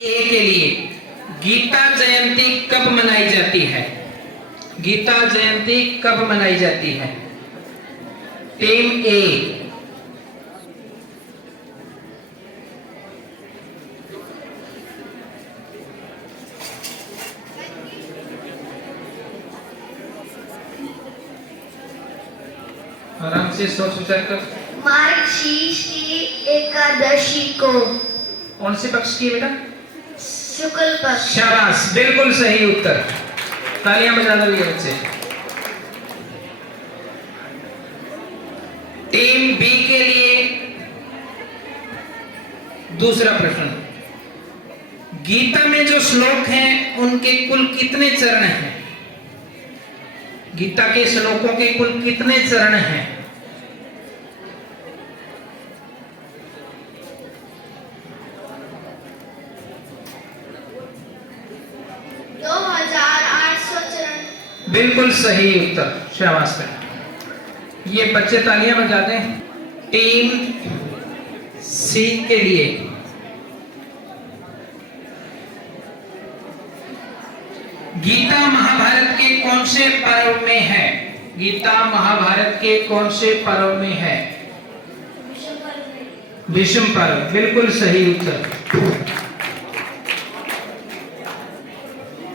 ए के लिए गीता जयंती कब मनाई जाती है? गीता जयंती कब मनाई जाती है? टीम ए। आराम से सोच विचार कर। मार्गशीर्ष की एकादशी को। कौन से पक्ष की बेटा? शुक्ल पक्ष। शाबाश, बिल्कुल सही उत्तर। तालियां बजाना भी बच्चे। टीम बी के लिए दूसरा प्रश्न। गीता में जो श्लोक हैं उनके कुल कितने चरण हैं? गीता के श्लोकों के कुल कितने चरण हैं? 2800 चरण। बिल्कुल सही उत्तर, शाबाश बेटा। ये बच्चे तालियां बजाते हैं। टीम सी के लिए गीता महाभारत के कौन से पर्व में है? गीता महाभारत के कौन से पर्व में है? भीष्म पर्व, बिल्कुल सही उत्तर।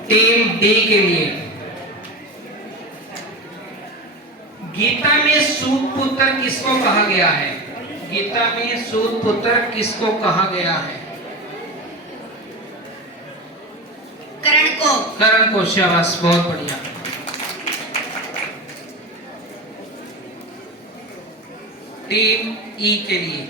टीम डी के लिए गीता में सूत पुत्र किसको कहा गया है? गीता में सूत पुत्र किसको कहा गया है? कर्ण को। कर्ण को, शाबाश, बहुत बढ़िया। टीम ई के लिए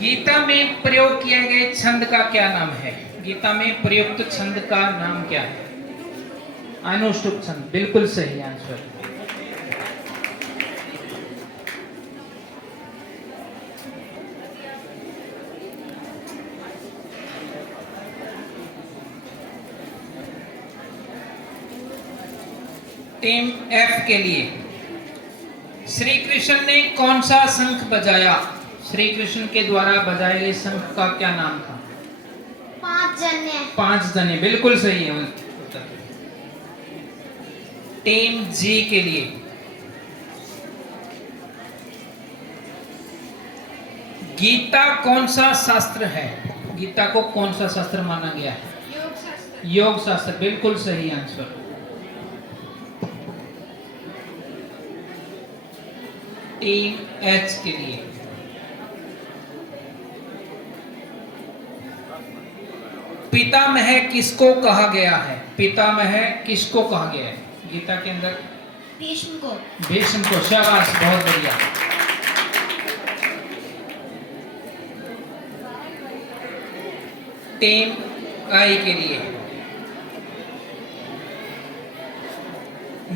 गीता में प्रयोग किए गए छंद का क्या नाम है? गीता में प्रयुक्त छंद का नाम क्या है? अनुष्टुप छंद, बिल्कुल सही आंसर। टीम एफ के लिए श्री कृष्ण ने कौन सा शंख बजाया? श्री कृष्ण के द्वारा बजाए गए शंख का क्या नाम था? 5 जने। 5 जने, बिल्कुल सही है उत्तर। टीम जी के लिए गीता कौन सा शास्त्र है? गीता को कौन सा शास्त्र माना गया है? योग शास्त्र। योग शास्त्र, बिल्कुल सही आंसर। टीम एच के लिए पितामह किसको कहा गया है? पितामह किसको कहा गया है गीता के अंदर? भीष्म को। भीष्म को, शाबाश, बहुत बढ़िया। टीम आई के लिए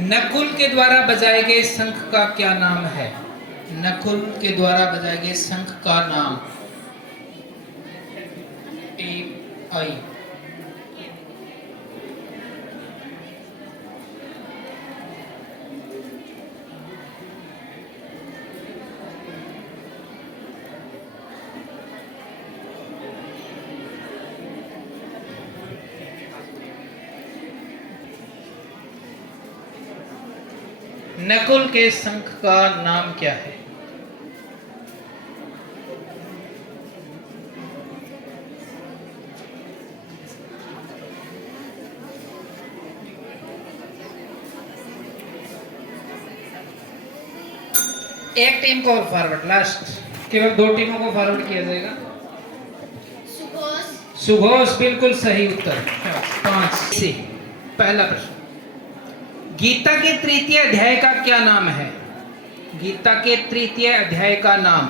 नकुल के द्वारा बजाए गए शंख का क्या नाम है? नकुल के द्वारा बजाए गए शंख का नाम? टीम आई। नकुल के शंख का नाम क्या है? एक टीम को और फॉरवर्ड, लास्ट केवल 2 टीमों को फॉरवर्ड किया जाएगा। सुघोष। सुघोष, बिल्कुल सही उत्तर। 5 से पहला प्रश्न। गीता के तृतीय अध्याय का क्या नाम है? गीता के तृतीय अध्याय का नाम?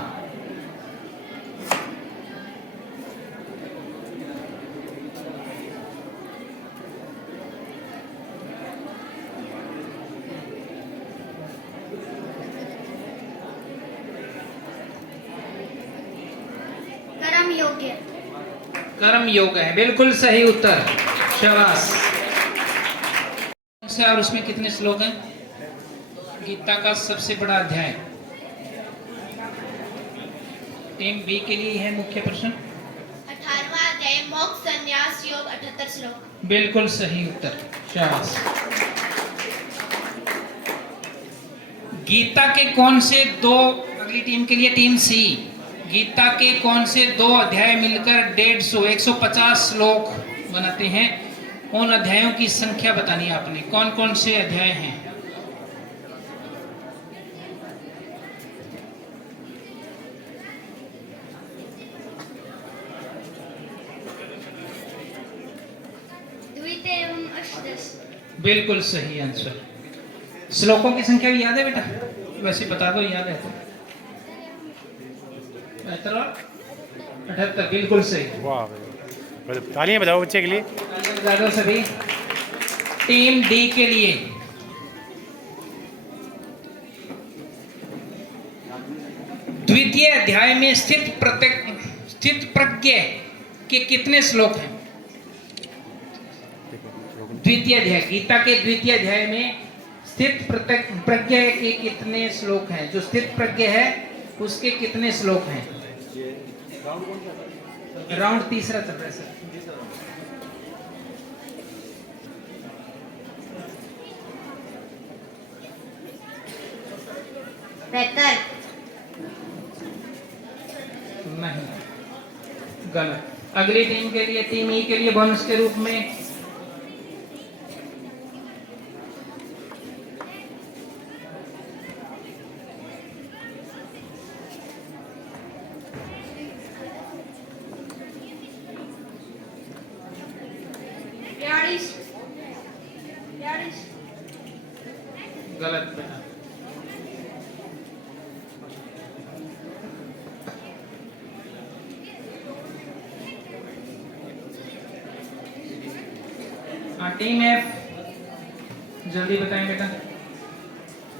कर्म योग्य। कर्म योग है, बिल्कुल सही उत्तर, शाबाश। और उसमें कितने श्लोक हैं? गीता का सबसे बड़ा अध्याय। टीम बी के लिए है मुख्य प्रश्न। 18वां अध्याय मोक्ष संन्यास योग 78 श्लोक। बिल्कुल सही उत्तर, शाबाश। गीता के कौन से दो, अगली टीम के लिए टीम सी, गीता के कौन से दो अध्याय मिलकर 150 श्लोक बनाते हैं? उन अध्यायों की संख्या बतानी है आपने, कौन कौन से अध्याय हैं? द्वितीय एवं अष्टदश। बिल्कुल सही आंसर। श्लोकों की संख्या भी याद है बेटा? वैसे बता दो, याद है तो। 78, बिल्कुल सही। वाह, तालियां बताओ बच्चे के लिए। बता दो सभी। टीम डी के लिए द्वितीय अध्याय में स्थित प्रज्ञ के कितने श्लोक हैं? द्वितीय अध्याय, गीता के द्वितीय अध्याय में स्थित प्रज्ञ के कितने श्लोक हैं? जो स्थित प्रज्ञ है उसके कितने श्लोक हैं? राउंड तीसरा चल रहा है सर। बेहतर नहीं, गलत। अगली टीम के लिए, टीम ई के लिए बोनस के रूप में गलत बेटा। टीम एफ, जल्दी बताएं बेटा।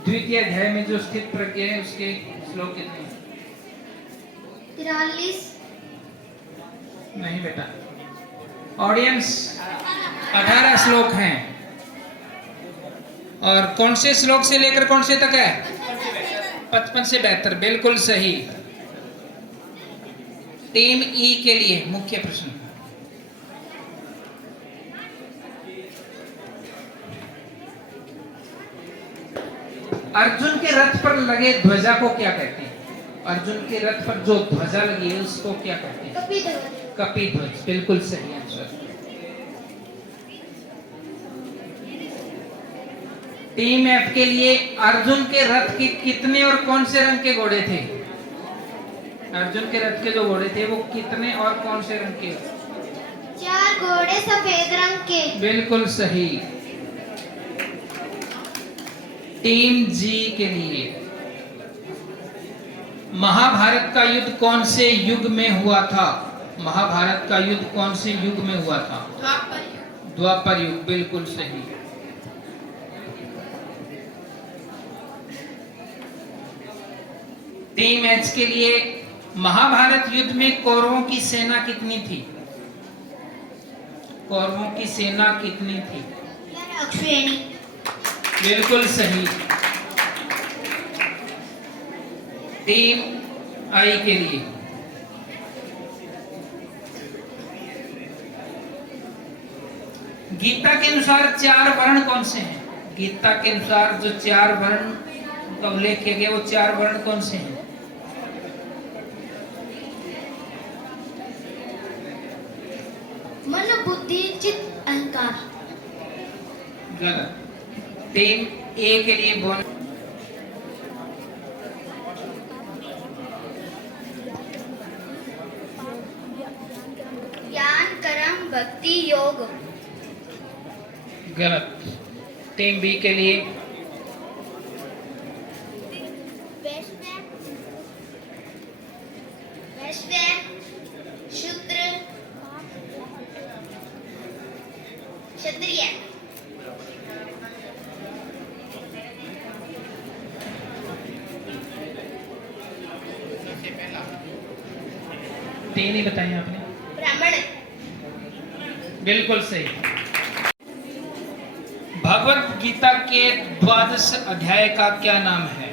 द्वितीय अध्याय में जो स्थित प्रज्ञ है उसके श्लोक कितने हैं? 43। नहीं बेटा। ऑडियंस, 18 श्लोक हैं। और कौन से श्लोक से लेकर कौन से तक है? 55 से 72, बिल्कुल सही। टीम ई के लिए मुख्य प्रश्न। अर्जुन के रथ पर लगे ध्वजा को क्या कहते हैं? अर्जुन के रथ पर जो ध्वजा लगी है उसको क्या कहते हैं? कपिध्वज, बिल्कुल सही आंसर। टीम एफ के लिए अर्जुन के रथ के कितने और कौन से रंग के घोड़े थे? अर्जुन के रथ के जो घोड़े थे वो कितने और कौन से रंग के? 4 घोड़े सफेद रंग के। बिल्कुल सही। टीम जी के लिए महाभारत का युद्ध कौन से युग में हुआ था? महाभारत का युद्ध कौन से युग में हुआ था? द्वापर युग, बिल्कुल सही। टीम एच के लिए महाभारत युद्ध में कौरवों की सेना कितनी थी? कौरवों की सेना कितनी थी? अक्षयणी। बिल्कुल सही। टीम आई के लिए गीता के अनुसार 4 वर्ण कौन से हैं? गीता के अनुसार जो 4 वर्ण का उल्लेख किया गया वो 4 वर्ण कौन से हैं? मन, बुद्धि, चित्त, अहंकार। गलत। टीम ए के लिए बोनस। ज्ञान, कर्म, भक्ति, योग। गलत। टीम बी के लिए वैश्य, शूद्र, क्षत्रिय। तीन ही बताए आपने। ब्राह्मण। बिल्कुल सही। भक्त भगवत गीता के 12 अध्याय का क्या नाम है?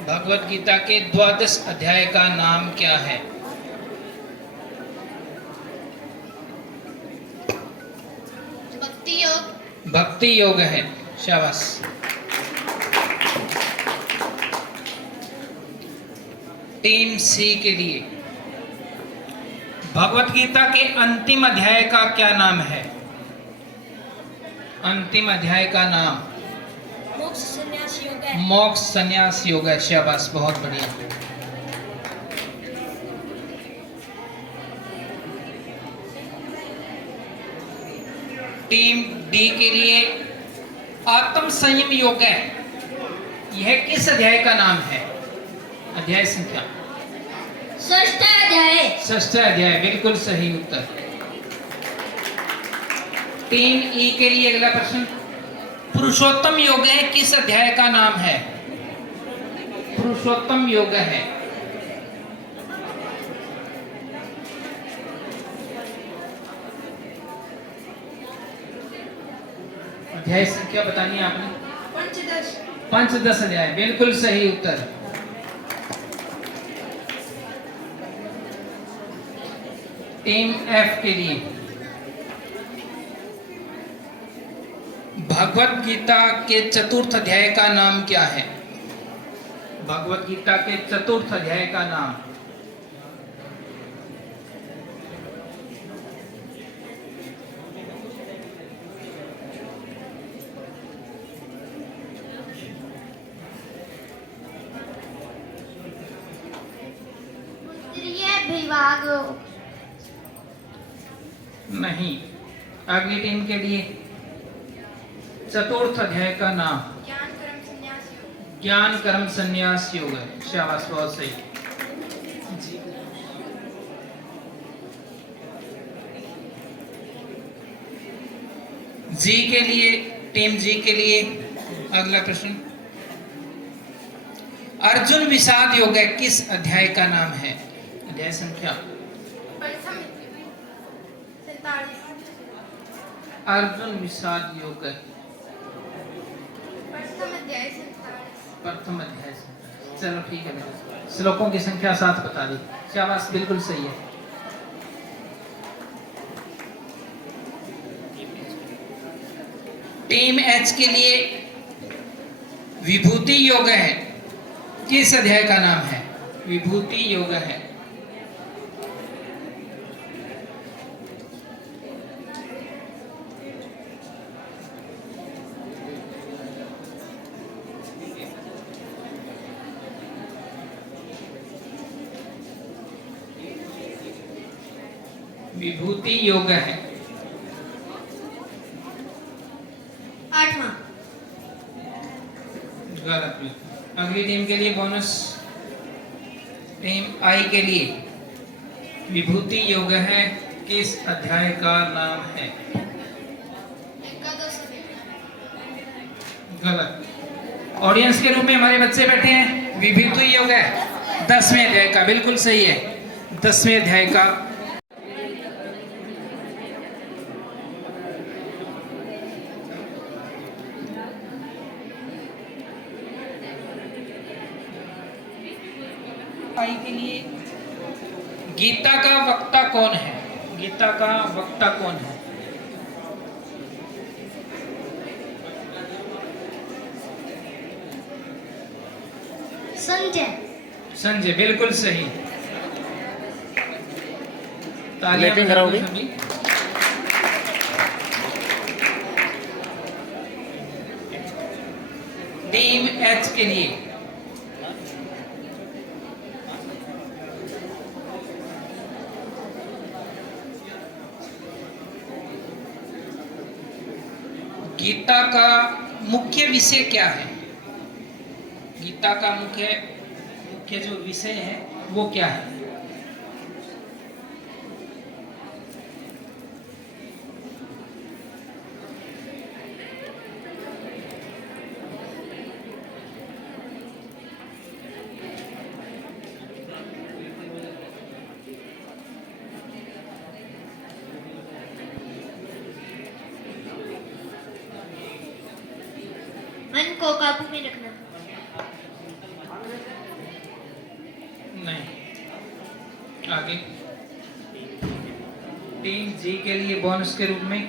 भगवत गीता के 12 अध्याय का नाम क्या है? भक्ति योग। भक्ति योग है, शाबाश। टीम सी के लिए भगवत गीता के अंतिम अध्याय का क्या नाम है? अंतिम अध्याय का नाम मोक्ष संन्यास योग है। मोक्ष संन्यास योग है, शाबाश, बहुत बढ़िया। टीम डी के लिए आत्म संयम योग है, यह किस अध्याय का नाम है? अध्याय संख्या षष्ठ अध्याय। षष्ठ अध्याय, बिल्कुल सही उत्तर। टीम ई के लिए अगला प्रश्न, पुरुषोत्तम योग है किस अध्याय का नाम है? पुरुषोत्तम योग है, अध्याय संख्या बतानी है आपने? पंचदश। पंचदश अध्याय, बिल्कुल सही उत्तर। टीम एफ के लिए भगवत गीता के चतुर्थ अध्याय का नाम क्या है? भगवत गीता के चतुर्थ अध्याय का नाम विभाग। नहीं। अगली टीम के लिए चतुर्थ अध्याय का नाम ज्ञान कर्म संन्यास योग। ज्ञान कर्म संन्यास योग है, शाबाश, बहुत सही। जी। जी के लिए, टीम जी के लिए अगला प्रश्न, अर्जुन विषाद योग है किस अध्याय का नाम है? अध्याय संख्या प्रथम 47। अर्जुन विषाद योग है, प्रथम अध्याय 47। प्रथम अध्याय से। चलो ठीक है बेटा, श्लोकों की संख्या 7 बता दी, शाबाश, बिल्कुल सही है। टीम एच के लिए विभूति योग है किस अध्याय का नाम है? विभूति योग है, विभूति योग है। 8वां। गलत। अगली टीम के लिए बोनस, टीम आई के लिए विभूति योग है किस अध्याय का नाम है? एकादश। गलत। ऑडियंस के रूप में हमारे बच्चे बैठे हैं, विभूति योग है 10वें अध्याय का, बिल्कुल सही है, 10वें अध्याय का। आई के लिए गीता का वक्ता कौन है? गीता का वक्ता कौन है? संजय। संजय, बिल्कुल सही। तालियां Clapping बजा दो कराओगे? सभी। टीम एच के लिए गीता का मुख्य विषय क्या है? गीता का मुख्य जो विषय है वो क्या है? काबू में रखना। नहीं। आगे टीम जी के लिए बोनस के रूप में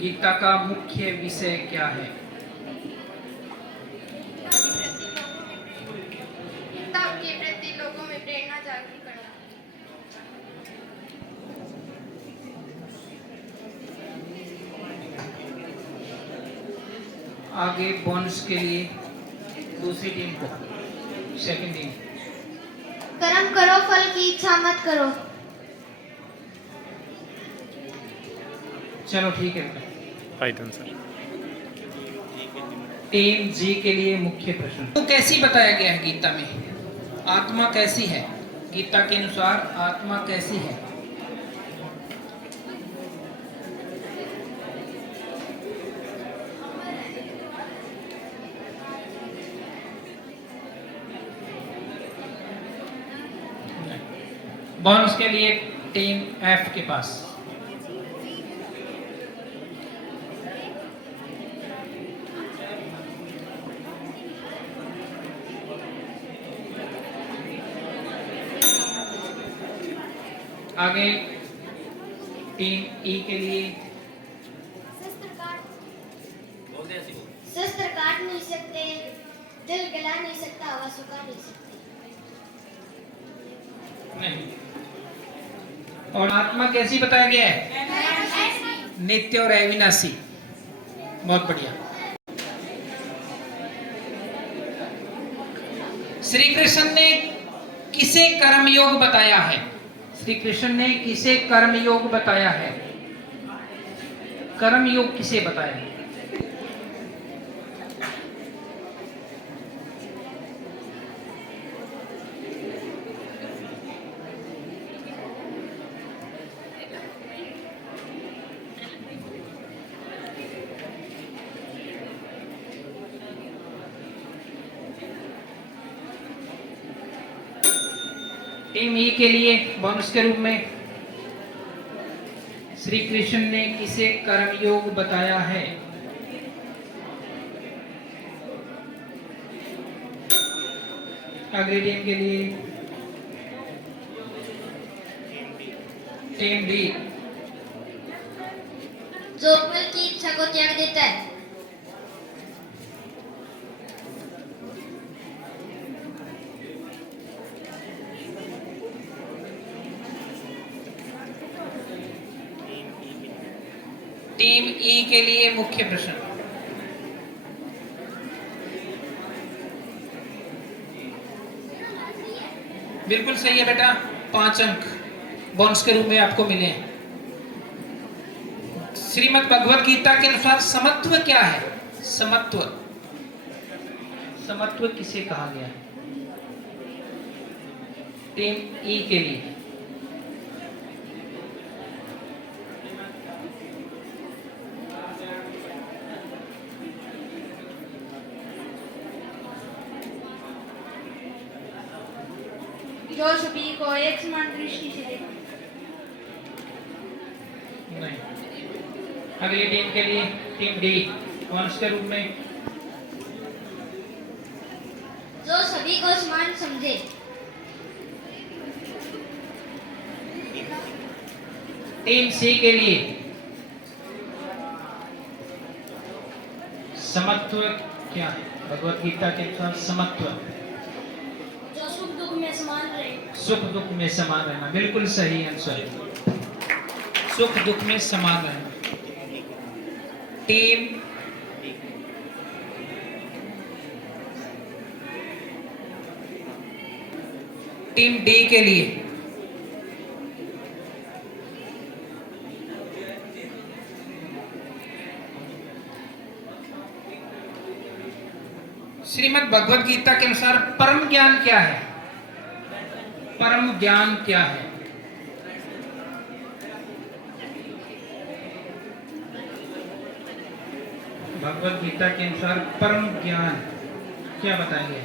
गीता का मुख्य विषय क्या है? गीता के प्रति लोगों में प्रेरणा जागृत करना। आगे बोनस के लिए दूसरी टीम को, सेकंड टीम। कर्म करो, फल की इच्छा मत करो। चलो ठीक है। Right answer. टीम जी के लिए मुख्य प्रश्न तो कैसी बताया गया है गीता में? आत्मा कैसी है? गीता के अनुसार आत्मा कैसी है? बोनस के लिए टीम एफ के पास। आगे टीम ई के लिए शस्त्र काट नहीं सकते, जल गला नहीं सकता, हवा सुखा नहीं सकती। नहीं। और आत्मा कैसी बताया गया है? नित्य और अविनाशी। बहुत बढ़िया। श्री कृष्ण ने किसे कर्मयोग बताया है? श्री कृष्ण ने किसे कर्मयोग बताया है? कर्मयोग किसे बताया है? टीम ई के लिए बोनस के रूप में श्री कृष्ण ने किसे कर्मयोग बताया है? अगली टीम के लिए टीम डी। जो फल की इच्छा को त्याग देता है। टीम ई के लिए मुख्य प्रश्न। बिल्कुल सही है बेटा, 5 अंक बोनस के रूप में आपको मिले। श्रीमद् भगवत गीता के अनुसार समत्व क्या है? समत्व, समत्व किसे कहा गया है? टीम ई के लिए जो सभी को एक समान दृष्टि से देखा। नहीं। अगली टीम के लिए टीम डी बोनस के रूप में जो सभी को समान समझे। टीम सी के लिए समत्व क्या है? भगवत गीता के अनुसार समत्व जो सुख दुख में समान रहे। सुख दुख में समान रहना। बिल्कुल सही आंसर, सुख दुख में समान रहना। टीम टीम डी के लिए श्रीमद् भगवत गीता के अनुसार परम ज्ञान क्या है? परम ज्ञान क्या है? भगवत गीता के अनुसार परम ज्ञान क्या बताएंगे?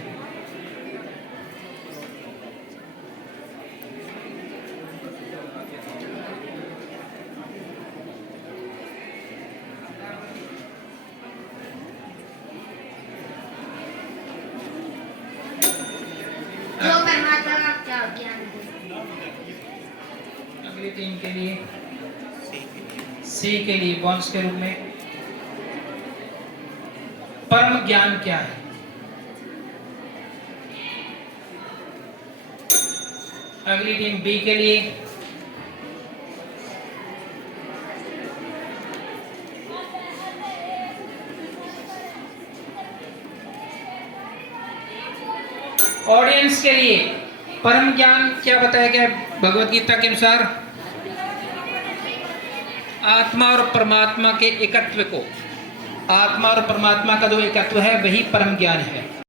ज्ञान है। अगली टीम के लिए सी के लिए बॉन्स के रूप में परम ज्ञान क्या है? अगली टीम बी के लिए ऑडियंस के लिए परम ज्ञान क्या बताया गया भगवत गीता के अनुसार? आत्मा और परमात्मा के एकत्व को, आत्मा और परमात्मा का जो एकत्व है वही परम ज्ञान है।